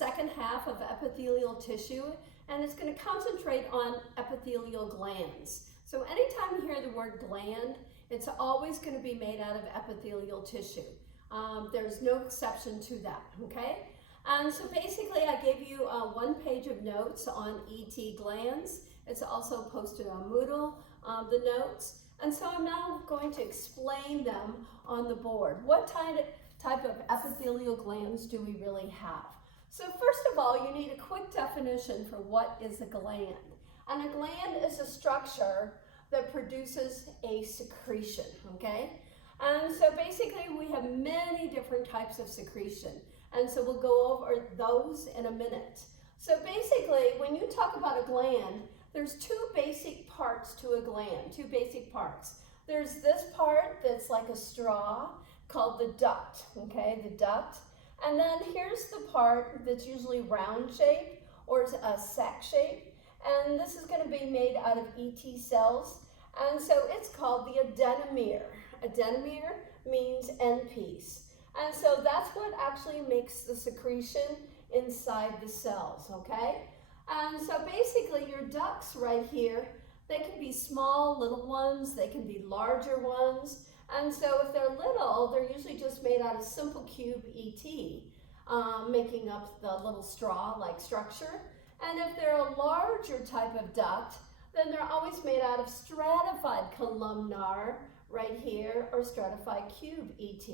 second half of epithelial tissue, and it's going to concentrate on epithelial glands. So anytime you hear the word gland, it's always going to be made out of epithelial tissue. There's no exception to that, okay? And so basically I gave you one page of notes on ET glands. It's also posted on Moodle, the notes. And so I'm now going to explain them on the board. What type of epithelial glands do we really have? So first of all, you need a quick definition for what is a gland. And a gland is a structure that produces a secretion, okay? And so basically we have many different types of secretion. And so we'll go over those in a minute. So basically, when you talk about a gland, there's two basic parts to a gland, two basic parts. There's this part that's like a straw called the duct, okay, the duct. And then here's the part that's usually round shaped or a sac shape. And this is going to be made out of ET cells. And so it's called the adenomere. Adenomere means end piece. And so that's what actually makes the secretion inside the cells, okay? And so basically your ducts right here, they can be small little ones, they can be larger ones. And so if they're little, they're usually just made out of simple cube ET, making up the little straw-like structure. And if they're a larger type of duct, then they're always made out of stratified columnar right here, or stratified cube ET.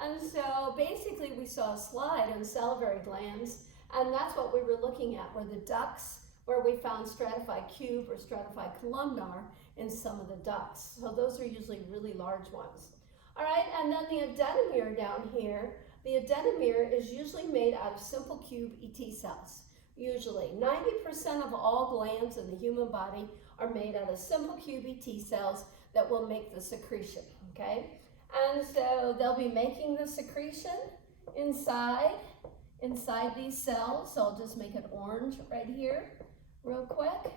And so basically we saw a slide on salivary glands, and that's what we were looking at, were the ducts, where we found stratified cube or stratified columnar in some of the ducts. So those are usually really large ones. All right, and then the adenomere down here, the adenomere is usually made out of simple cube ET cells. Usually 90% of all glands in the human body are made out of simple cube ET cells that will make the secretion, okay? And so they'll be making the secretion inside these cells. So I'll just make it orange right here real quick.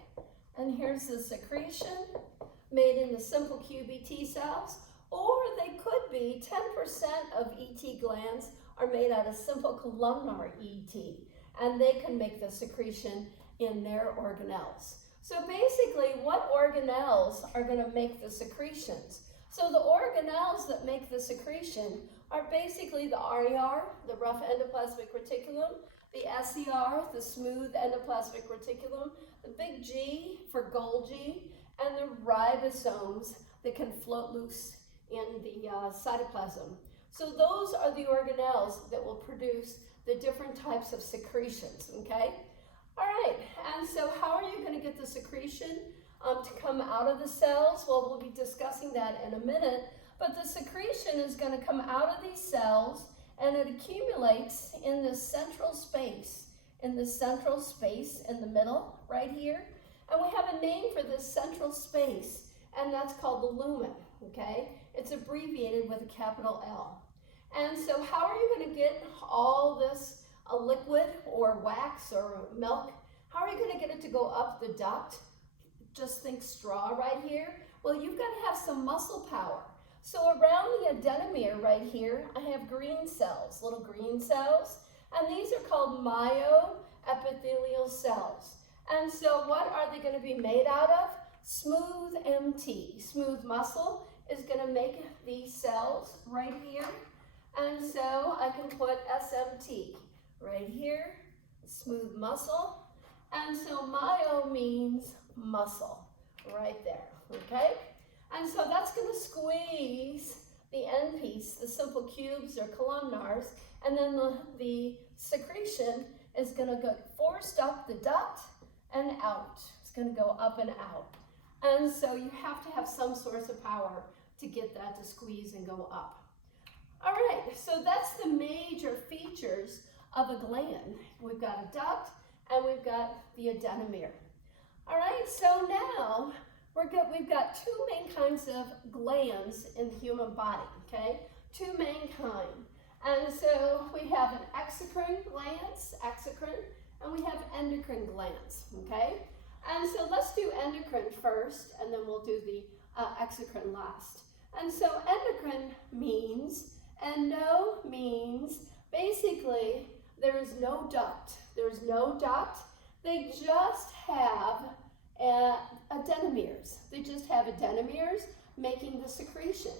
And here's the secretion made in the simple cube ET cells. Or they could be 10% of ET glands are made out of simple columnar ET. And they can make the secretion in their organelles. So basically, what organelles are going to make the secretions? So the organelles that make the secretion are basically the RER, the rough endoplasmic reticulum, the SER, the smooth endoplasmic reticulum, the big G for Golgi, and the ribosomes that can float loose in the cytoplasm. So those are the organelles that will produce the different types of secretions, okay? All right, and so how are you going to get the secretion to come out of the cells? Well, we'll be discussing that in a minute, but the secretion is going to come out of these cells and it accumulates in this central space, in the middle right here. And we have a name for this central space, and that's called the lumen, okay? It's abbreviated with a capital L. And so how are you going to get all this liquid or wax or milk? How are you going to get it to go up the duct? Just think straw right here. Well, you've got to have some muscle power. So around the adenomere right here, I have green cells, little green cells, and these are called myoepithelial cells. And so what are they going to be made out of? Smooth MT, smooth muscle, is going to make these cells right here. And so I can put SMT right here, smooth muscle. And so myo means muscle right there, okay? And so that's going to squeeze the end piece, the simple cubes or columnars, and then the secretion is going to go forced up the duct and out. It's going to go up and out. And so you have to have some source of power to get that to squeeze and go up. All right, so that's the major features of a gland. We've got a duct and we've got the adenomere. All right, so now we've got two main kinds of glands in the human body, okay? Two main kinds. And so we have an exocrine glands, and we have endocrine glands, okay? And so let's do endocrine first, and then we'll do the exocrine last. And so endocrine means, endo means basically there is no duct. There's no duct. They just have adenomers. They just have adenomers making the secretion.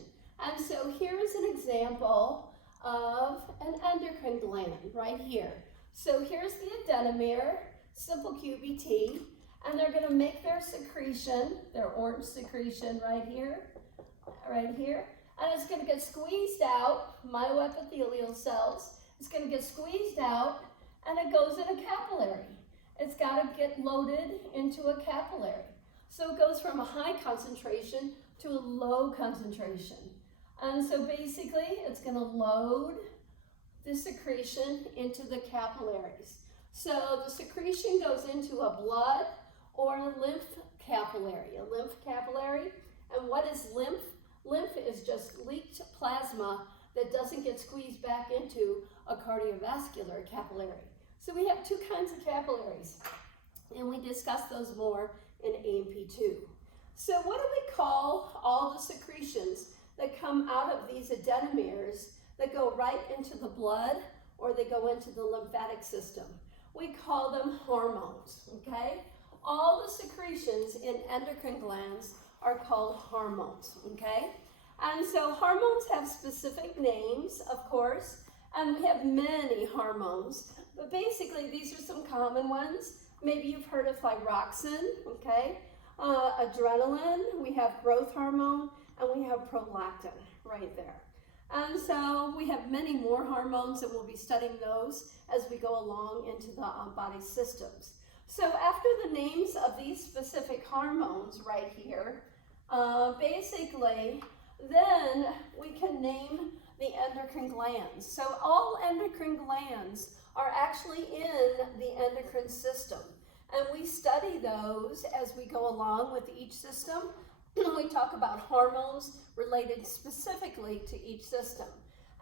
And so here is an example of an endocrine gland right here. So here's the adenomere, simple QBT, and they're going to make their secretion, their orange secretion right here, and it's going to get squeezed out, myoepithelial cells. It's going to get squeezed out, and it goes in a capillary. It's got to get loaded into a capillary. So it goes from a high concentration to a low concentration. And so basically, it's going to load the secretion into the capillaries. So the secretion goes into a blood or a lymph capillary. And what is lymph? Lymph is just leaked plasma that doesn't get squeezed back into a cardiovascular capillary. So we have two kinds of capillaries, and we discuss those more in A&P2. So what do we call all the secretions that come out of these adenomers that go right into the blood or they go into the lymphatic system? We call them hormones, okay? All the secretions in endocrine glands are called hormones, okay? And so hormones have specific names, of course, and we have many hormones, but basically these are some common ones. Maybe you've heard of thyroxine, okay? Adrenaline, we have growth hormone, and we have prolactin right there. And so we have many more hormones, and we'll be studying those as we go along into the body systems. So after the names of these specific hormones right here, basically, then we can name the endocrine glands. So all endocrine glands are actually in the endocrine system. And we study those as we go along with each system. We talk about hormones related specifically to each system.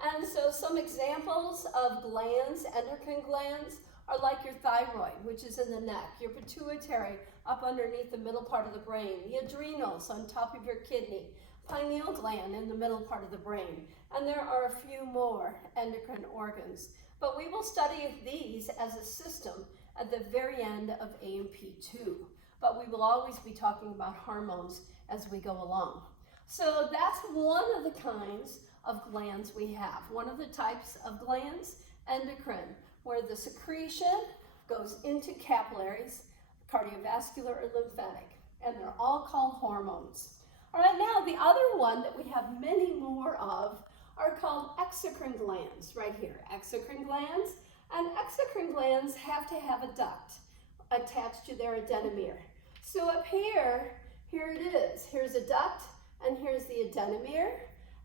And so some examples of glands, endocrine glands, are like your thyroid, which is in the neck, your pituitary up underneath the middle part of the brain, the adrenals on top of your kidney, pineal gland in the middle part of the brain, and there are a few more endocrine organs. But we will study these as a system at the very end of A&P2. But we will always be talking about hormones as we go along. So that's one of the kinds of glands we have. One of the types of glands, endocrine, where the secretion goes into capillaries, cardiovascular or lymphatic, and they're all called hormones. All right, now the other one that we have many more of are called exocrine glands, right here, exocrine glands. And exocrine glands have to have a duct attached to their adenomere. So up here it is. Here's a duct, and here's the adenomere,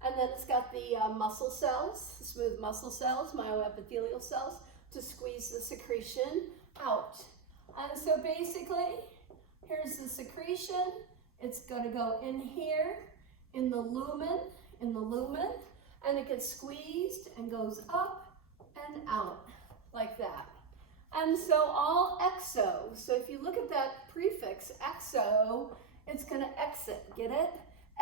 and then it's got the muscle cells, smooth muscle cells, myoepithelial cells, to squeeze the secretion out. And so basically, here's the secretion. It's going to go in here, in the lumen, and it gets squeezed and goes up and out like that. And so all exo, so if you look at that prefix, exo, it's going to exit, get it?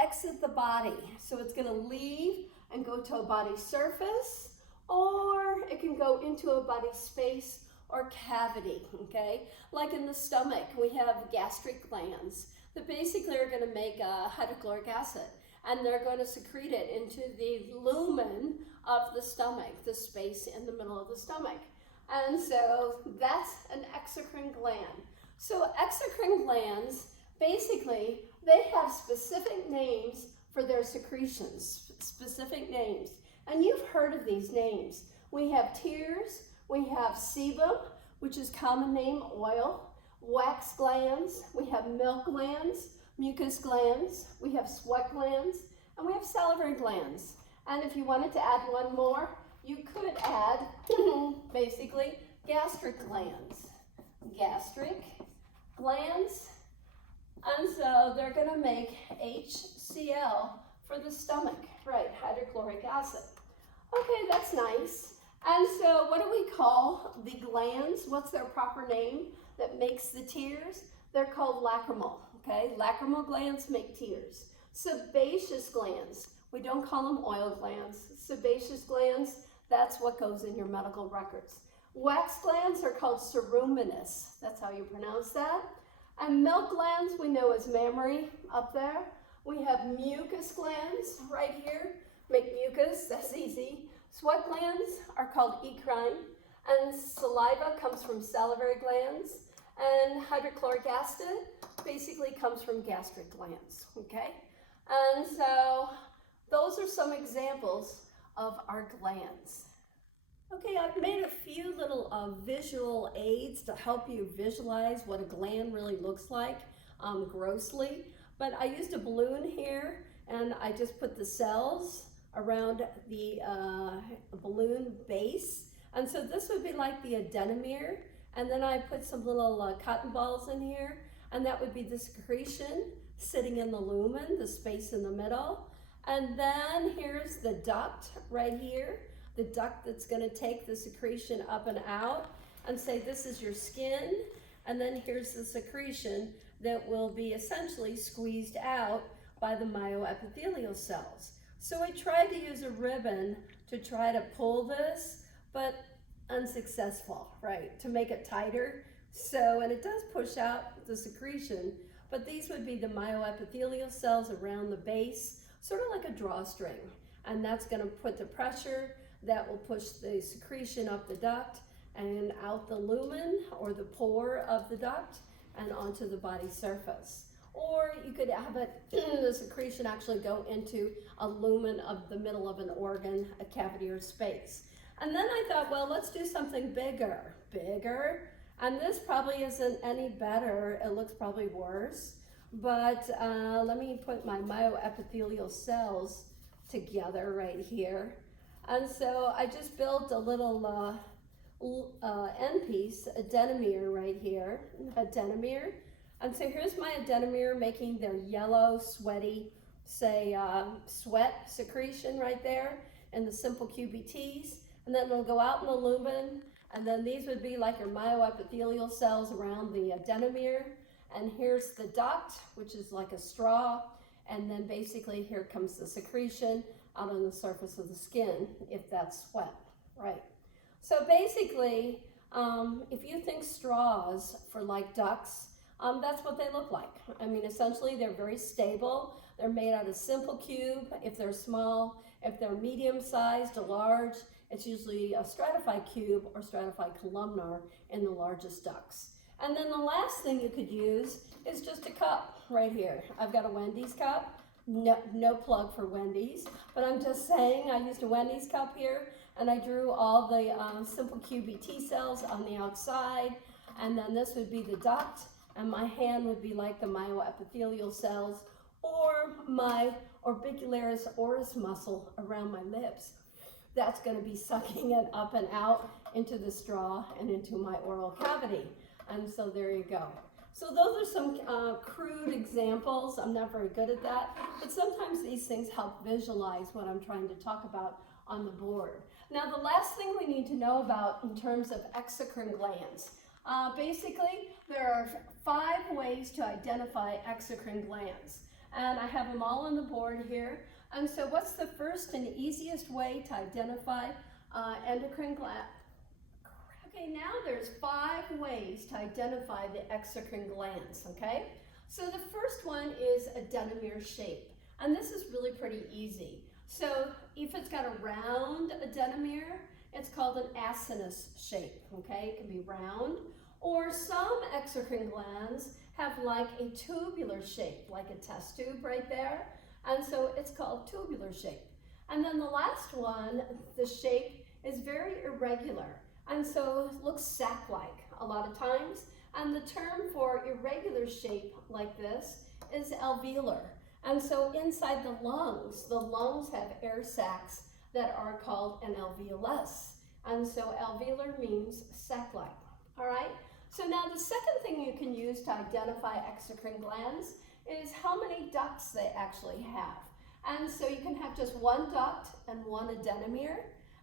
Exit the body. So it's going to leave and go to a body surface, or it can go into a body space or cavity, okay? Like in the stomach, we have gastric glands that basically are going to make hydrochloric acid, and they're going to secrete it into the lumen of the stomach, the space in the middle of the stomach. And so that's an exocrine gland. So exocrine glands, basically, they have specific names for their secretions, specific names. And you've heard of these names. We have tears, we have sebum, which is common name oil, wax glands, we have milk glands, mucus glands, we have sweat glands, and we have salivary glands. And if you wanted to add one more, you could add basically gastric glands. Gastric glands, and so they're going to make HCl for the stomach, right, hydrochloric acid. Okay, that's nice. And so what do we call the glands? What's their proper name that makes the tears? They're called lacrimal, okay? Lacrimal glands make tears. Sebaceous glands, we don't call them oil glands. Sebaceous glands, that's what goes in your medical records. Wax glands are called ceruminous. That's how you pronounce that. And milk glands we know as mammary up there. We have mucus glands right here. Make mucus, that's easy. Sweat glands are called eccrine. And saliva comes from salivary glands. And hydrochloric acid basically comes from gastric glands, okay? And so those are some examples of our glands. Okay, I've made a few little visual aids to help you visualize what a gland really looks like grossly. But I used a balloon here and I just put the cells around the balloon base. And so this would be like the adenomere. And then I put some little cotton balls in here, and that would be the secretion sitting in the lumen, the space in the middle. And then here's the duct right here, the duct that's going to take the secretion up and out and say this is your skin. And then here's the secretion that will be essentially squeezed out by the myoepithelial cells. So I tried to use a ribbon to try to pull this, but unsuccessful, right, to make it tighter. So, and it does push out the secretion, but these would be the myoepithelial cells around the base, sort of like a drawstring. And that's going to put the pressure that will push the secretion up the duct and out the lumen or the pore of the duct and onto the body surface. Or you could have it, the secretion actually go into a lumen of the middle of an organ, a cavity or space. And then I thought, well, let's do something bigger. And this probably isn't any better. It looks probably worse. But let me put my myoepithelial cells together right here. And so I just built a little end piece, adenomere right here, adenomere. And so here's my adenomere making their yellow, sweaty, say, sweat secretion right there in the simple QBTs. And then it'll go out in the lumen, and then these would be like your myoepithelial cells around the adenomere. And here's the duct, which is like a straw, and then basically here comes the secretion out on the surface of the skin, if that's sweat, right? So basically, if you think straws for like ducts, that's what they look like. I mean, essentially they're very stable. They're made out of simple cube if they're small. If they're medium-sized to large, it's usually a stratified cube or stratified columnar in the largest ducts. And then the last thing you could use is just a cup right here. I've got a Wendy's cup. No plug for Wendy's, but I'm just saying I used a Wendy's cup here, and I drew all the simple QBT cells on the outside, and then this would be the duct, and my hand would be like the myoepithelial cells or my orbicularis oris muscle around my lips. That's going to be sucking it up and out into the straw and into my oral cavity. And so there you go. So those are some crude examples. I'm not very good at that, but sometimes these things help visualize what I'm trying to talk about on the board. Now the last thing we need to know about in terms of exocrine glands. Basically, there are 5 ways to identify exocrine glands. And I have them all on the board here. And so what's the first and easiest way to identify endocrine gland? Okay, now there's 5 ways to identify the exocrine glands, okay? So the first one is adenomere shape. And this is really pretty easy. So if it's got a round adenomere, it's called an acinus shape, okay? It can be round. Or some exocrine glands have like a tubular shape, like a test tube right there. And so it's called tubular shape. And then the last one, the shape is very irregular. And so it looks sac-like a lot of times. And the term for irregular shape like this is alveolar. And so inside the lungs have air sacs that are called an alveolus. And so alveolar means sac-like, all right? So now the second thing you can use to identify exocrine glands is how many ducts they actually have. And so you can have just one duct and one adenomere,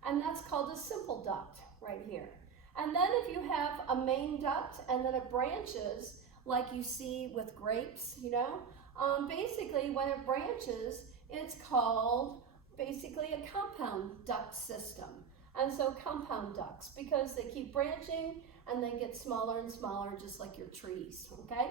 and that's called a simple duct right here. And then if you have a main duct and then it branches, like you see with grapes, you know, basically when it branches, it's called basically a compound duct system. And so compound ducts, because they keep branching and they get smaller and smaller, just like your trees, okay?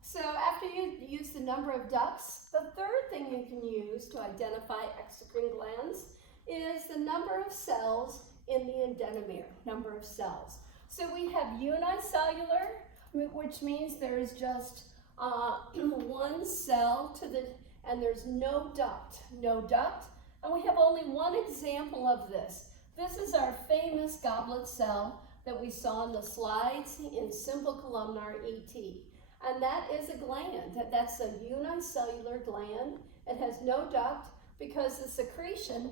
So after you use the number of ducts, the third thing you can use to identify exocrine glands is the number of cells in the endomere, number of cells. So we have unicellular, which means there is just one cell and there's no duct, and we have only one example of this. This is our famous goblet cell that we saw in the slides in simple columnar ET. And that is a gland. That's a unicellular gland. It has no duct because the secretion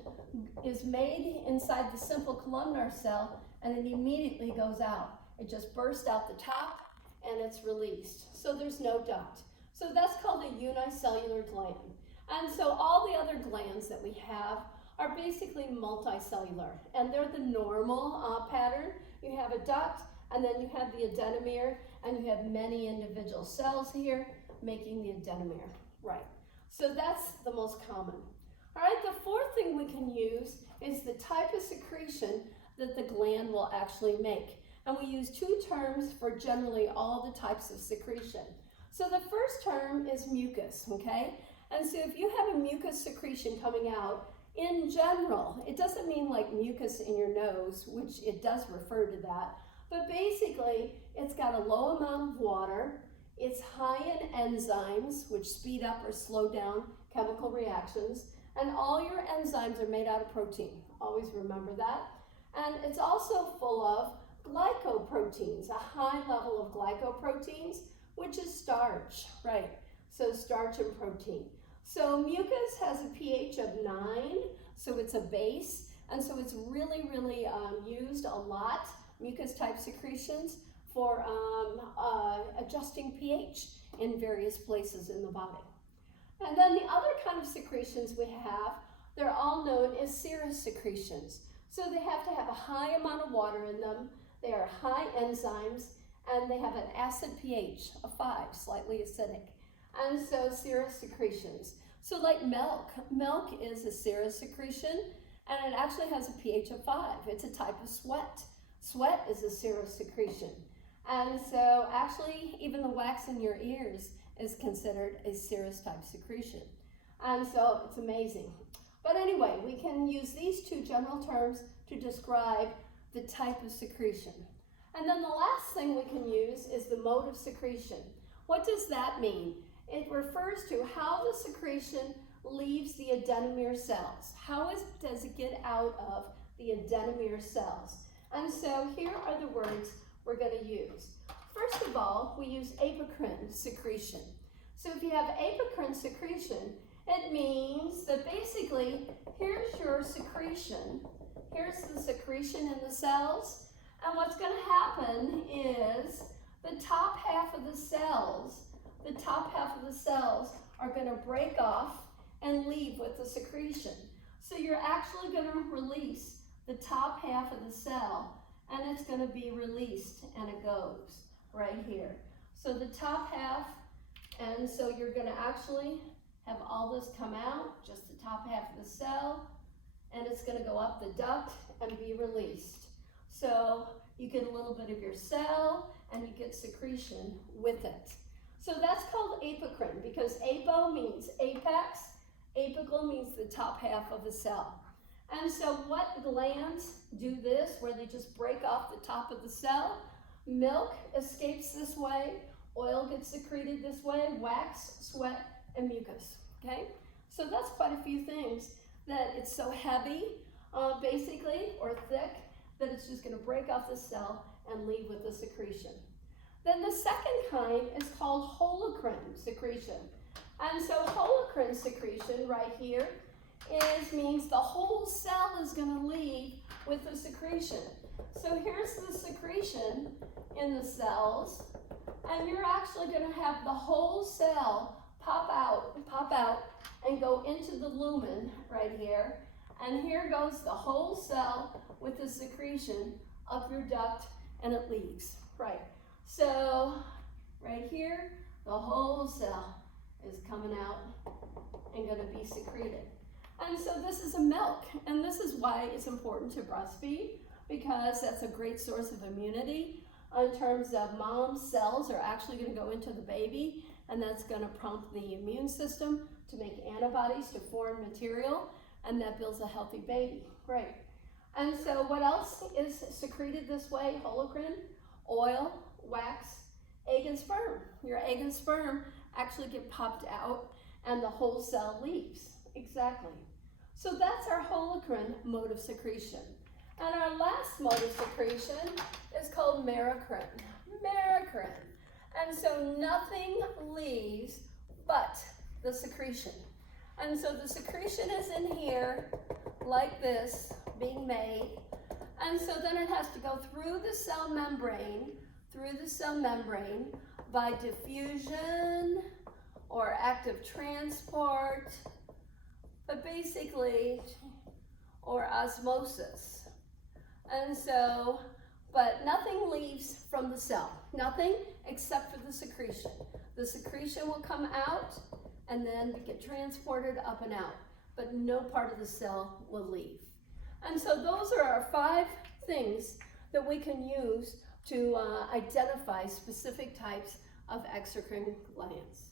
is made inside the simple columnar cell and it immediately goes out. It just bursts out the top and it's released. So there's no duct. So that's called a unicellular gland. And so all the other glands that we have are basically multicellular, and they're the normal pattern. You have a duct, and then you have the endomere, and you have many individual cells here making the endomere, right? So that's the most common. All right, the fourth thing we can use is the type of secretion that the gland will actually make. And we use two terms for generally all the types of secretion. So the first term is mucus, okay? And so if you have a mucus secretion coming out, in general, it doesn't mean like mucus in your nose, which it does refer to that, but basically it's got a low amount of water, it's high in enzymes, which speed up or slow down chemical reactions, and all your enzymes are made out of protein. Always remember that. And it's also full of glycoproteins, a high level of glycoproteins, which is starch, right? So starch and protein. So mucus has a pH of 9, so it's a base, and so it's really, really used a lot, mucus type secretions, for adjusting pH in various places in the body. And then the other kind of secretions we have, they're all known as serous secretions. So they have to have a high amount of water in them, they are high enzymes, and they have an acid pH of 5, slightly acidic. And so serous secretions. So like milk is a serous secretion, and it actually has a pH of 5. It's a type of sweat. Sweat is a serous secretion. And so actually even the wax in your ears is considered a serous type secretion. And so it's amazing. But anyway, we can use these two general terms to describe the type of secretion. And then the last thing we can use is the mode of secretion. What does that mean? It refers to how the secretion leaves the endomere cells. How does it get out of the endomere cells? And so here are the words we're going to use. First of all, we use apocrine secretion. So if you have apocrine secretion, it means that basically here's your secretion, here's the secretion in the cells, and what's going to happen is the top half of the cells are going to break off and leave with the secretion. So you're actually going to release the top half of the cell, and it's going to be released, and it goes right here. So the top half, and so you're going to actually have all this come out, just the top half of the cell, and it's going to go up the duct and be released. So you get a little bit of your cell, and you get secretion with it. So that's called apocrine, because apo means apex, apical means the top half of the cell. And so what glands do this, where they just break off the top of the cell? Milk escapes this way, oil gets secreted this way, wax, sweat, and mucus, okay? So that's quite a few things, that it's so heavy, basically, or thick, that it's just gonna break off the cell and leave with the secretion. Then the second kind is called holocrine secretion. And so holocrine secretion right here means the whole cell is going to leave with the secretion. So here's the secretion in the cells, and you're actually going to have the whole cell pop out and go into the lumen right here. And here goes the whole cell with the secretion up your duct, and it leaves, right? So right here, the whole cell is coming out and going to be secreted. And so this is a milk, and this is why it's important to breastfeed, because that's a great source of immunity. In terms of mom's cells are actually going to go into the baby, and that's going to prompt the immune system to make antibodies to foreign material, and that builds a healthy baby. Great. And so what else is secreted this way? Holocrine, oil, wax, egg and sperm. Your egg and sperm actually get popped out and the whole cell leaves. Exactly. So that's our holocrine mode of secretion. And our last mode of secretion is called merocrine. Merocrine. And so nothing leaves but the secretion. And so the secretion is in here like this, being made. And so then it has to go through the cell membrane, by diffusion or active transport, but basically, or osmosis. And so, but nothing leaves from the cell, nothing except for the secretion. The secretion will come out and then get transported up and out, but no part of the cell will leave. And so those are our 5 things that we can use to identify specific types of exocrine glands.